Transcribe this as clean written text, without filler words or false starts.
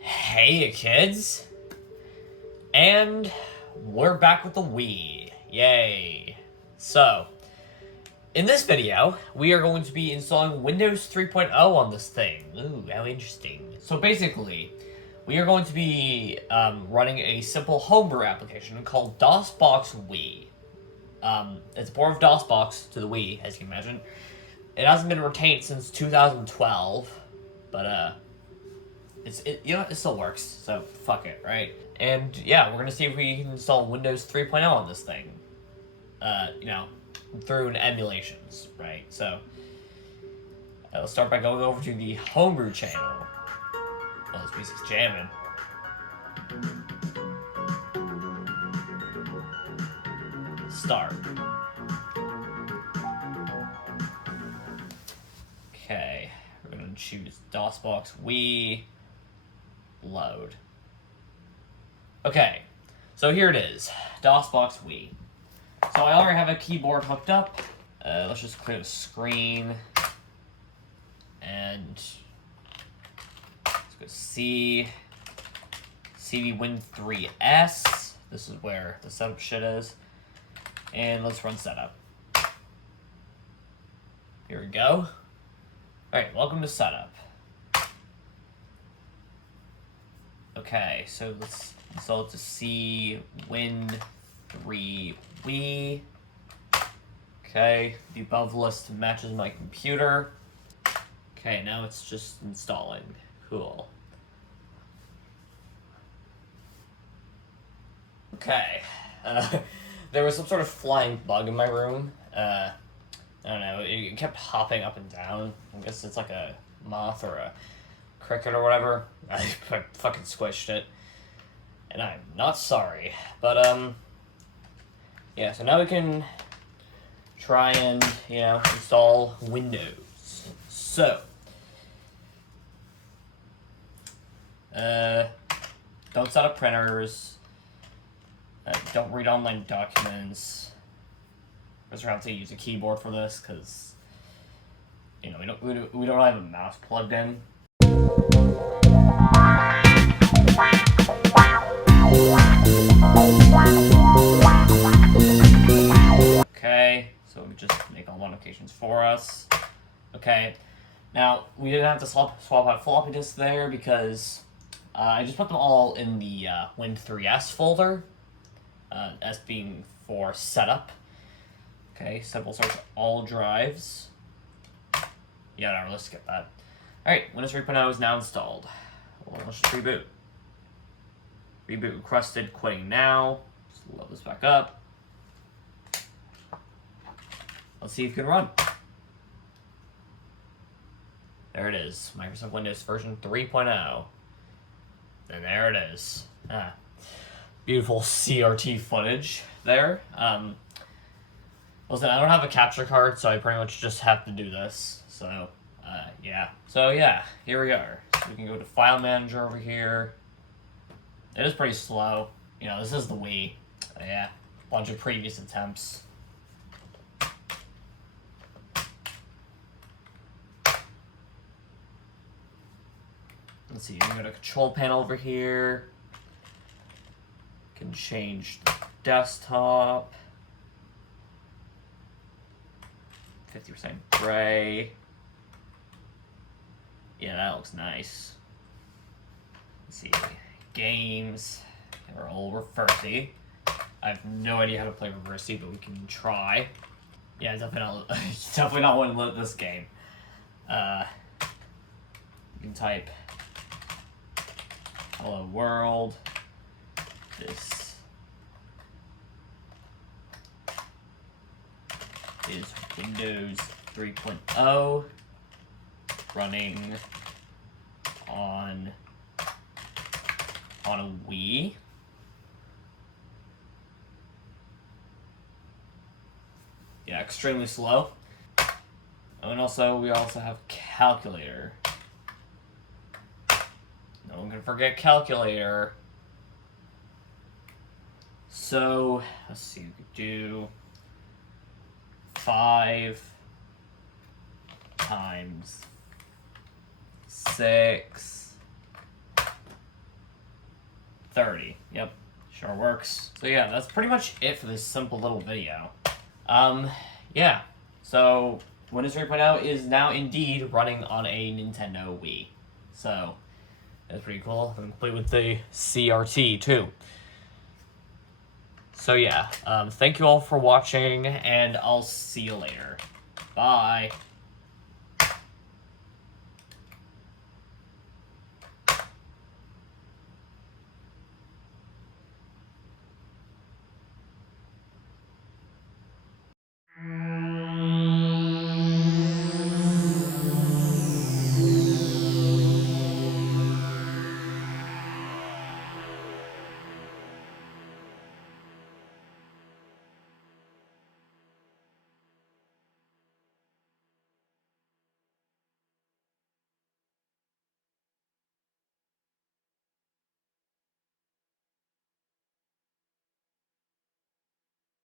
Hey kids, and we're back with the Wii. Yay! So, in this video, we are going to be installing Windows 3.0 on this thing. Ooh, how interesting. So basically, we are going to be running a simple homebrew application called DOSBox Wii. It's a port of DOSBox to the Wii, as you can imagine. It hasn't been retained since 2012, but it still works, so fuck it, right? And yeah, we're gonna see if we can install Windows 3.0 on this thing. Through an emulations, right? So let's start by going over to the homebrew channel. Oh, this music's jamming. Start. Okay, we're gonna choose DOSBox Wii. Load. Okay, so here it is, DOSBox Wii. So I already have a keyboard hooked up. Let's just clear the screen. And let's go CD Win3S. This is where the setup shit is. And let's run setup. Here we go. Alright, welcome to setup. Okay, so let's install it to C Win3 Wii. Okay, the above list matches my computer. Okay, now it's just installing. Cool. Okay, there was some sort of flying bug in my room. I don't know, it kept hopping up and down. I guess it's like a moth or a cricket or whatever. I fucking squished it. And I'm not sorry. But, yeah, so now we can try and, install Windows. So, don't set up printers. Don't read online documents. We're gonna have to use a keyboard for this because, we don't have a mouse plugged in. Okay, so we just make all modifications for us. Okay, now we didn't have to swap out floppy disks there because I just put them all in the Win3S folder, S being for setup. Okay, so we'll search all drives. Yeah, no, let's skip that. Alright, Windows 3.0 is now installed. Well, let's just reboot. Reboot requested, quitting now. Let's load this back up. Let's see if it can run. There it is, Microsoft Windows version 3.0. And there it is. Beautiful CRT footage there. Listen, I don't have a capture card, so I pretty much just have to do this. So, yeah. So, yeah, here we are. So we can go to File Manager over here. It is pretty slow. This is the Wii. Yeah, a bunch of previous attempts. Let's see, you can go to Control Panel over here. Can change the desktop. 50% gray. Yeah, that looks nice. Let's see, games. We're all reversey. I have no idea how to play reversey, but we can try. Yeah, definitely not want to load this game. You can type hello world. This is Windows 3.0 running on a Wii. Yeah, extremely slow. And also, we also have calculator. No one can forget calculator. So, let's see, we could do 5 times 6 30. Yep, sure works. So yeah, that's pretty much it for this simple little video. Yeah, so Windows 3.0 is now indeed running on a Nintendo Wii. So, that's pretty cool. I'm complete with the CRT, too. So yeah, thank you all for watching, and I'll see you later. Bye!